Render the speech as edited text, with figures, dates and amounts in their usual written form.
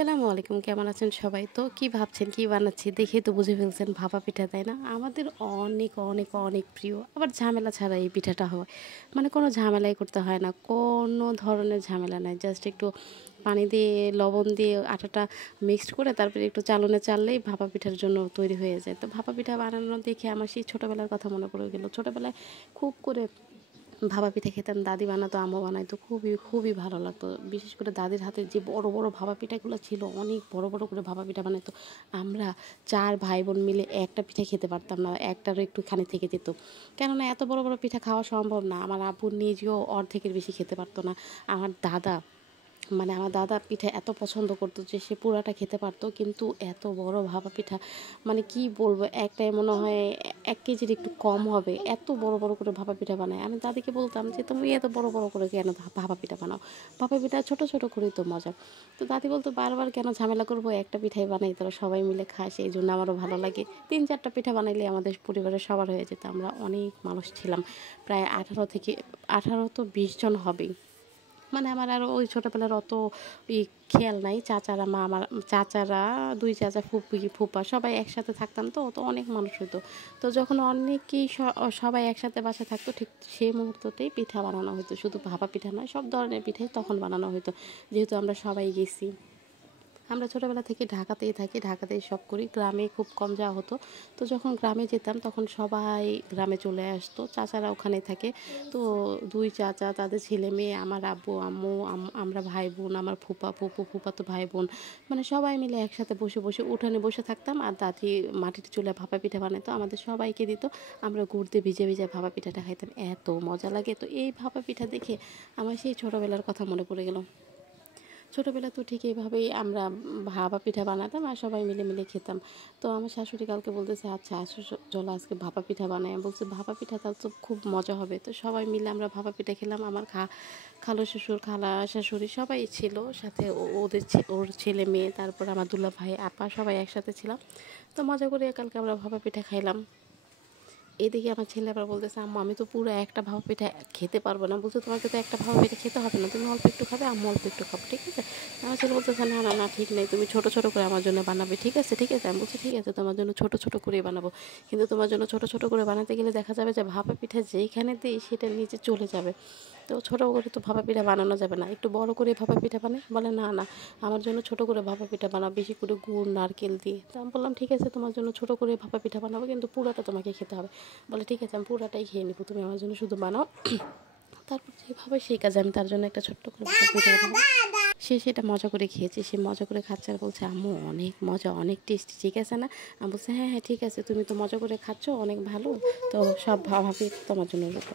আসসালামু আলাইকুম, কেমন আছেন সবাই? তো কি ভাবছেন কি বানাচ্ছি দেখেই তো বুঝে ফেলছেন, ভাপা পিঠা, তাই না? আমাদের অনেক অনেক অনেক প্রিয়, আবার ঝামেলা ছাড়া এই পিঠাটা হয়। মানে কোনো ঝামেলাই করতে হয় না, কোনো ধরনের ঝামেলা নাই। জাস্ট একটু পানি দিয়ে লবণ দিয়ে আটাটা মিক্সড করে তারপরে একটু চালনে চাললেই ভাপা পিঠার জন্য তৈরি হয়ে যায়। তো ভাপা পিঠা বানানো দেখে আমার সেই ছোটোবেলার কথা মনে পড়ে গেল। ছোটোবেলায় খুব করে ভাপা পিঠা খেতাম, দাদি বানাতো, আম্মু বানাইতো, খুবই খুবই ভালো লাগতো। বিশেষ করে দাদির হাতে যে বড় বড় ভাপা পিঠাগুলো ছিল, অনেক বড় বড় করে ভাপা পিঠা বানাইতো। আমরা 4 ভাই বোন মিলে একটা পিঠা খেতে পারতাম না, একটারও একটুখানি থেকে যেত। কেননা এত বড় বড় পিঠা খাওয়া সম্ভব না। আমার আব্বু নিজেও অর্ধেকের বেশি খেতে পারতো না। আমার দাদা পিঠা এত পছন্দ করতো যে সে পুরাটা খেতে পারতো, কিন্তু এত বড় ভাপা পিঠা, মানে কি বলবো, একটাই মনে হয় 1 কেজির একটু কম হবে, এত বড় বড় করে ভাপা পিঠা বানায়। আমি দাদিকে বলতাম যে তুমি এত বড় বড় করে কেন ভাপা পিঠা বানাও, ভাপা পিঠা ছোট ছোট করেই তো মজা। তো দাদি বলতো বারবার কেন ঝামেলা করবো, একটা পিঠাই বানাই, তোরা সবাই মিলে খায়, সেই জন্য আমারও ভালো লাগে। 3-4টা পিঠা বানাইলে আমাদের পরিবারের সবার হয়ে যেত। আমরা অনেক মানুষ ছিলাম, প্রায় 18 তো 20 জন হবেই। মানে আমার আরও ওই ছোটোবেলার অত খেয়াল নাই। চাচারা, 2 চাচা, ফুপি ফুপা সবাই একসাথে থাকতাম, তো তো অনেক মানুষ হতো। তো যখন অনেকেই সবাই একসাথে বাসায় থাকতো, ঠিক সেই মুহূর্ততেই পিঠা বানানো হতো। শুধু ভাপা পিঠা নয়, সব ধরনের পিঠাই তখন বানানো হতো, যেহেতু আমরা সবাই গেছি। আমরা ছোটোবেলা থেকে ঢাকাতেই থাকি, ঢাকাতেই সব করি, গ্রামে খুব কম যাওয়া হতো। তো যখন গ্রামে যেতাম তখন সবাই গ্রামে চলে আসতো, চাচারা ওখানে থাকে। তো 2 চাচা, তাদের ছেলে মেয়ে, আমার আব্বু আম্মু, আমরা ভাই বোন, আমার ফুপা ফুপু, ফুপাতো ভাই বোন, মানে সবাই মিলে একসাথে বসে বসে উঠানে বসে থাকতাম। আর দাদি মাটির চুলায় ভাপা পিঠা বানাতো, আমাদের সবাইকে দিত। আমরা গুড় দিয়ে ভিজে ভিজে ভাপা পিঠাটা খাইতাম, এত মজা লাগে। তো এই ভাপা পিঠা দেখে আমার সেই ছোটোবেলার কথা মনে পড়ে গেল। ছোটোবেলা তো ঠিক এইভাবেই আমরা ভাপা পিঠা বানাতাম আর সবাই মিলে মিলে খেতাম। তো আমার শাশুড়ি কালকে বলতেছে, আচ্ছা আসো, চলো আজকে ভাপা পিঠা বানাই। আমি বলছি ভাপা পিঠা তাহলে তো খুব মজা হবে। তো সবাই মিলে আমরা ভাপা পিঠা খেলাম। আমার খালো শ্বশুর, খালা শাশুড়ি সবাই ছিল সাথে, ওর ছেলে মেয়ে, তারপর আমার দুলা ভাই, আপা, সবাই একসাথে ছিলাম। তো মজা করে কালকে আমরা ভাপা পিঠা খাইলাম। এদিকে আমার ছেলে আবার বলতেছে, আম্মু আমি তো পুরো একটা ভাপা পিঠা খেতে পারবো না। বলছে তোমাকে তো একটা ভাপা পিঠা খেতে হবে না, তুমি অল্প একটু খাবে, আম্মু অল্প একটু খাবো, ঠিক আছে? আমার ছেলে বলতেছে, না না না, ঠিক নেই, তুমি ছোট ছোট করে আমার জন্য বানাবে, ঠিক আছে ঠিক আছে। আমি বলছি ঠিক আছে, তোমার জন্য ছোট ছোট করেই বানাবো, কিন্তু তোমার জন্য ছোট ছোট করে বানাতে গেলে দেখা যাবে যে ভাপা পিঠা যেইখানে দিই সেটা নিচে চলে যাবে। তো ছোটো করে তো ভাপা পিঠা বানানো যাবে না, একটু বড় করে ভাপা পিঠা বানাই। বলে না না, আমার জন্য ছোট করে ভাপা পিঠা বানাও, বেশি করে গুড় নারকেল দিয়ে। তো আমি বললাম ঠিক আছে, তোমার জন্য ছোট করে ভাপা পিঠা বানাবো, কিন্তু পুরোটা তোমাকে খেতে হবে। বলে ঠিক আছে, আমি পুরাটাই খেয়ে নেবো, তুমি আমার জন্য শুধু বানাও। তারপর যেভাবে সেই কাজে আমি তার জন্য একটা ছোট্ট করে ভাপা পিঠা বানাবো। সে সেটা মজা করে খেয়েছে, সে মজা করে খাচ্ছে আর বলছে, আম্মু অনেক মজা, অনেক টেস্টি, ঠিক আছে না? আমি বলছি হ্যাঁ হ্যাঁ ঠিক আছে, তুমি তো মজা করে খাচ্ছ, অনেক ভালো। তো সব ভাবি তোমার জন্য রেখো।